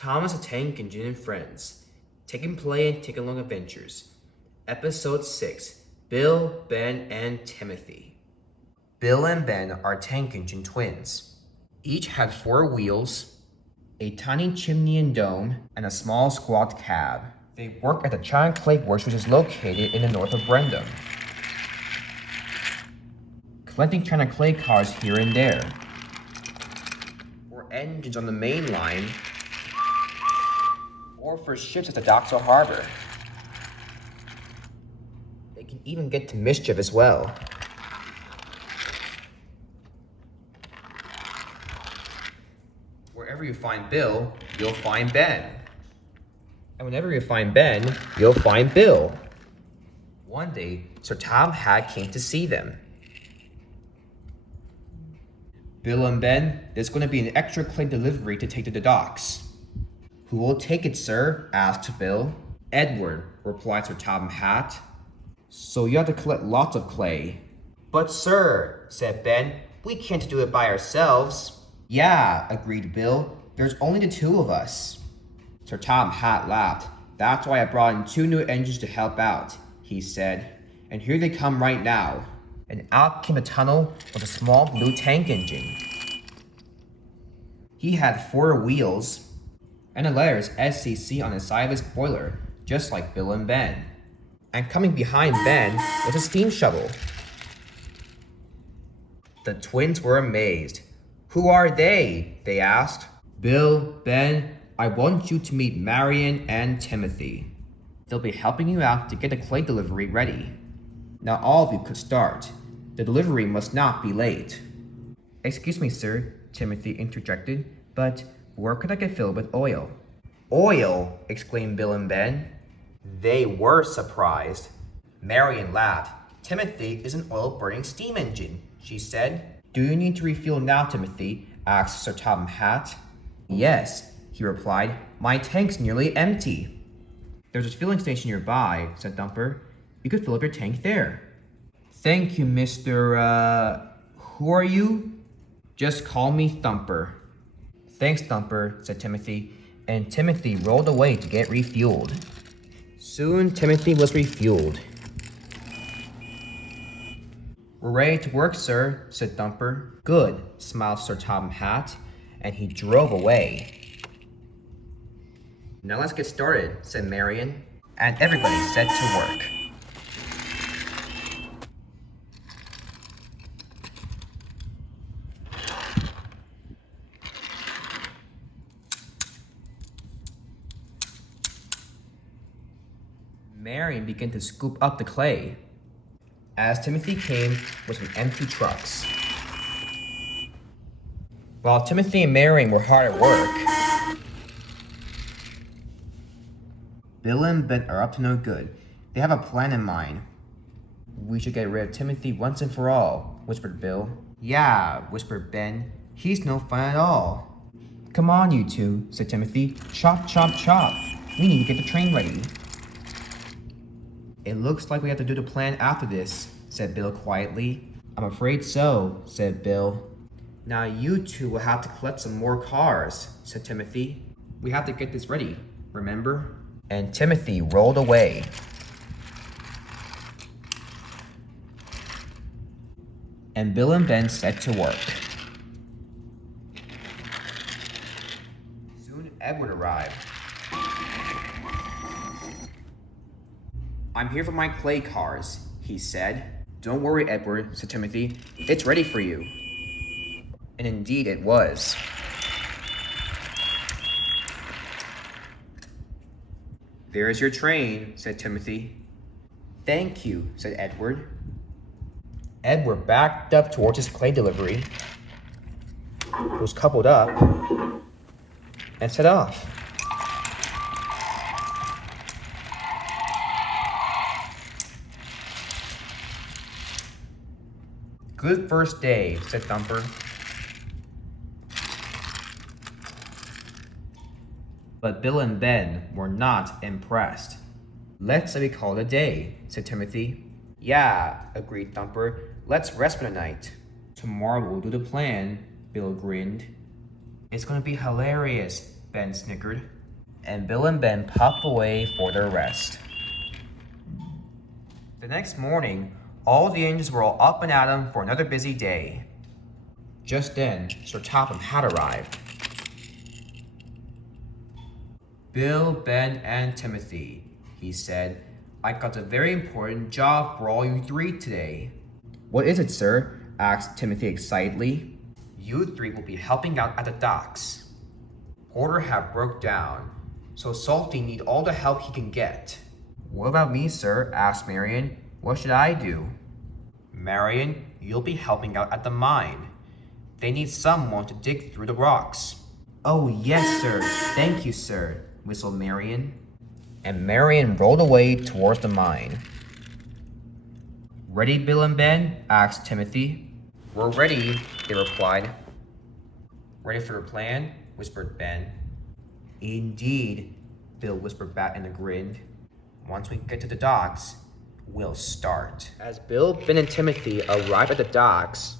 Thomas the Tank Engine and Friends, Taking Play and Take Along Adventures, Episode 6, Bill, Ben, and Timothy. Bill and Ben are tank engine twins. Each had 4 wheels, a tiny chimney and dome, and a small squat cab. They work at the Giant Clay Works, which is located in the north of Brendam, collecting China clay cars here and there, or engines on the main line, or for ships at the docks or harbor. They can even get to mischief as well. Wherever you find Bill, you'll find Ben. And whenever you find Ben, you'll find Bill. One day, Sir Tom Hat came to see them. Bill and Ben, there's going to be an extra clay delivery to take to the docks. Who will take it, sir? Asked Bill. Edward, replied Sir Tom Hat. So you have to collect lots of clay. But sir, said Ben, we can't do it by ourselves. Yeah, agreed Bill. There's only the 2 of us. Sir Tom Hat laughed. That's why I brought in 2 new engines to help out, he said. And here they come right now. And out came the tunnel with a small blue tank engine. He had 4 wheels and the letters SCC on the side of his boiler, just like Bill and Ben. And coming behind Ben was a steam shovel. The twins were amazed. Who are they? They asked. Bill, Ben, I want you to meet Marion and Timothy. They'll be helping you out to get the clay delivery ready. Now all of you could start. The delivery must not be late. Excuse me, sir, Timothy interjected, but where could I get filled with oil? Oil? Exclaimed Bill and Ben. They were surprised. Marion laughed. Timothy is an oil-burning steam engine, she said. Do you need to refuel now, Timothy? Asked Sir Tom Hat. Yes, he replied. My tank's nearly empty. There's a filling station nearby, said Thumper. You could fill up your tank there. Thank you, Mr. Who are you? Just call me Thumper. Thanks, Thumper, said Timothy, and Timothy rolled away to get refueled. Soon, Timothy was refueled. We're ready to work, sir, said Thumper. Good, smiled Sir Tom Hat, and he drove away. Now let's get started, said Marion, and everybody set to work. Marion began to scoop up the clay, as Timothy came with some empty trucks. While Timothy and Marion were hard at work, Bill and Ben are up to no good. They have a plan in mind. We should get rid of Timothy once and for all, whispered Bill. Yeah, whispered Ben. He's no fun at all. Come on, you 2, said Timothy. Chop, chop, chop. We need to get the train ready. It looks like we have to do the plan after this, said Bill quietly. I'm afraid so, said Bill. Now you 2 will have to collect some more cars, said Timothy. We have to get this ready, remember? And Timothy rolled away. And Bill and Ben set to work. Soon Edward arrived. I'm here for my clay cars, he said. Don't worry, Edward, said Timothy. It's ready for you. And indeed it was. There's your train, said Timothy. Thank you, said Edward. Edward backed up towards his clay delivery. It was coupled up and set off. Good first day, said Thumper. But Bill and Ben were not impressed. Let's say we call it a day, said Timothy. Yeah, agreed Thumper. Let's rest for the night. Tomorrow we'll do the plan, Bill grinned. It's gonna be hilarious, Ben snickered. And Bill and Ben puffed away for their rest. The next morning, all the engines were all up and at 'em for another busy day. Just then, Sir Topham had arrived. Bill, Ben, and Timothy, he said, I got a very important job for all you three today. What is it, sir? Asked Timothy excitedly. You three will be helping out at the docks. Porter had broke down, so Salty need all the help he can get. What about me, sir? Asked Marion. What should I do? Marion, you'll be helping out at the mine. They need someone to dig through the rocks. Oh, yes, sir. Thank you, sir, whistled Marion. And Marion rolled away towards the mine. Ready, Bill and Ben? Asked Timothy. We're ready, they replied. Ready for the plan? Whispered Ben. Indeed, Bill whispered back and grinned. Once we get to the docks, we'll start. As Bill, Ben, and Timothy arrived at the docks,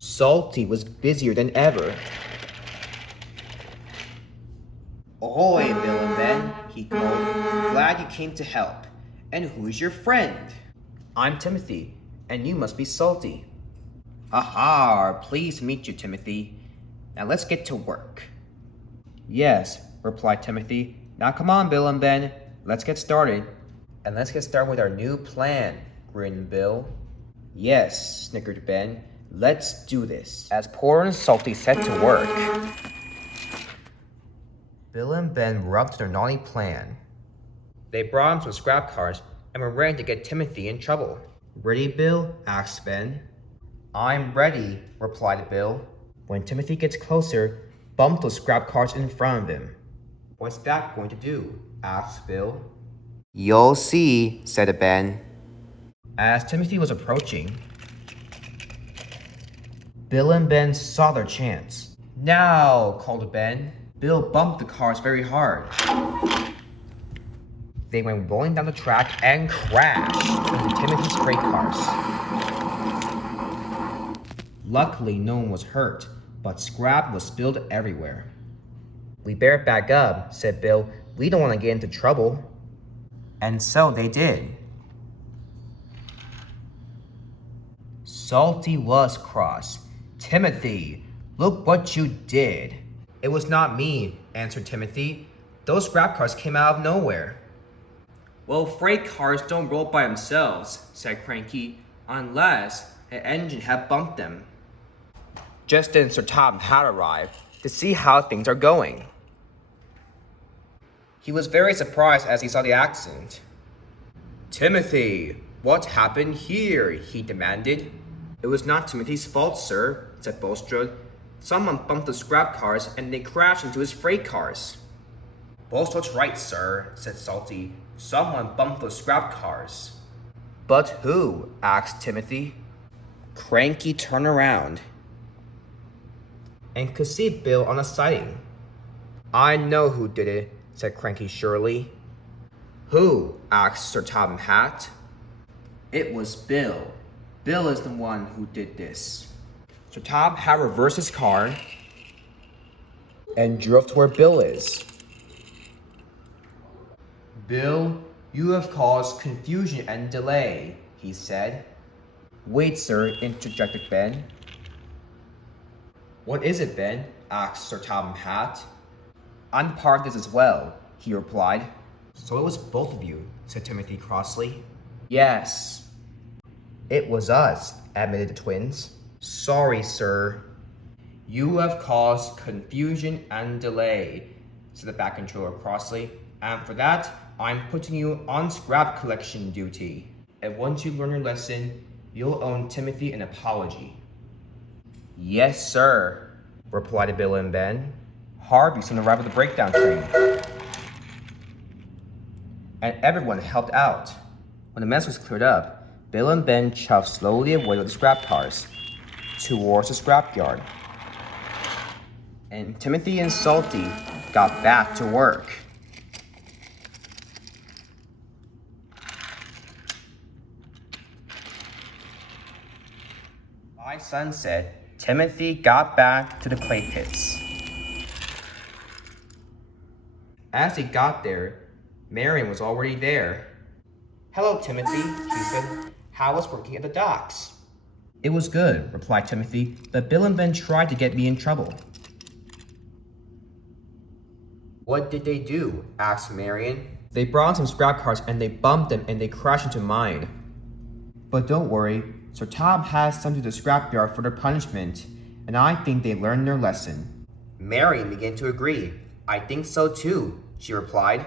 Salty was busier than ever. Ahoy, Bill and Ben, he called. Glad you came to help. And who's your friend? I'm Timothy, and you must be Salty. Aha, pleased to meet you, Timothy. Now let's get to work. Yes, replied Timothy. Now come on, Bill and Ben, let's get started. And let's get started with our new plan, grinned Bill. Yes, snickered Ben. Let's do this. As Porter and Salty set to work, Bill and Ben were up to their naughty plan. They brought him some scrap cars and were ready to get Timothy in trouble. Ready, Bill? Asked Ben. I'm ready, replied Bill. When Timothy gets closer, bump those scrap cars in front of him. What's that going to do? Asked Bill. You'll see, said Ben. As Timothy was approaching, Bill and Ben saw their chance. Now, called Ben. Bill bumped the cars very hard. They went rolling down the track and crashed into Timothy's freight cars. Luckily, no one was hurt, but scrap was spilled everywhere. We better back up, said Bill. We don't want to get into trouble. And so they did. Salty was cross. Timothy, look what you did. It was not me, answered Timothy. Those scrap cars came out of nowhere. Well, freight cars don't roll by themselves, said Cranky, unless an engine had bumped them. Just then Sir Topham had arrived to see how things are going. He was very surprised as he saw the accident. Timothy, what happened here? He demanded. It was not Timothy's fault, sir, said Bulstrode. Someone bumped the scrap cars and they crashed into his freight cars. Bulstrode's right, sir, said Salty. Someone bumped those scrap cars. But who? Asked Timothy. Cranky turned around and could see Bill on a siding. I know who did it, said Cranky surely. Who? Asked Sir Topham Hatt. It was Bill. Bill is the one who did this. Sir Topham Hatt reversed his car and drove to where Bill is. Bill, you have caused confusion and delay, he said. Wait, sir, interjected Ben. What is it, Ben? Asked Sir Topham Hatt. I'm part of this as well, he replied. So it was both of you, said Timothy crossly. Yes. It was us, admitted the twins. Sorry, sir. You have caused confusion and delay, said the Bat Controller crossly. And for that, I'm putting you on scrap collection duty. And once you learn your lesson, you'll owe Timothy an apology. Yes, sir, replied Bill and Ben. Harvey soon arrived with the breakdown train, and everyone helped out. When the mess was cleared up, Bill and Ben chuffed slowly away with the scrap cars towards the scrapyard. And Timothy and Salty got back to work. By sunset, Timothy got back to the clay pits. As he got there, Marion was already there. Hello, Timothy, she said. How was working at the docks? It was good, replied Timothy, but Bill and Ben tried to get me in trouble. What did they do? Asked Marion. They brought in some scrap cars and they bumped them and they crashed into mine. But don't worry, Sir Tom has sent to the scrapyard for their punishment, and I think they learned their lesson. Marion began to agree. I think so too, she replied.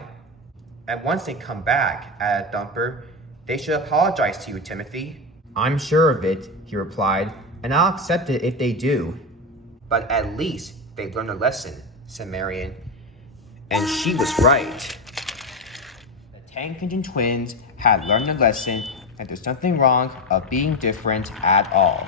And once they come back, added Thumper, they should apologize to you, Timothy. I'm sure of it, he replied, and I'll accept it if they do. But at least they learned a lesson, said Marion. And she was right. The Tank Engine twins had learned a lesson, and there's nothing wrong of being different at all.